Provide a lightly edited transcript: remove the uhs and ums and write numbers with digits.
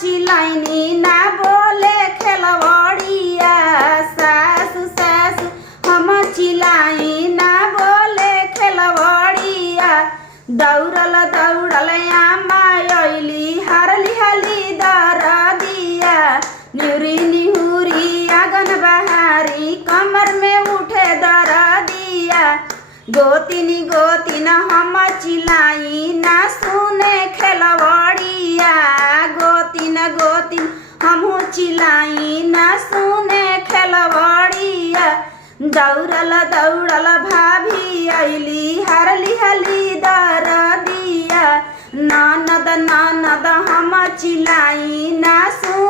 चिलाइनी ना बोले खेलवड़िया सासु सासु हम चिलाई ना बोले खेलवड़िया दौड़ल दौड़ल आमा अइली हरली हली दरदिया निहुरी निहुरी आंगन बहारी कमर में उठे दरदिया गोतिनी गोतिन हम चिलाई ना सुने खेलवड़िया गोतिन गोतिन हमहू चिलाई ना सुने खेलवड़िया दौड़ल दौड़ल भाभी अइली हरली हली दरदिया ननद ननद हम चिलाई ना सुने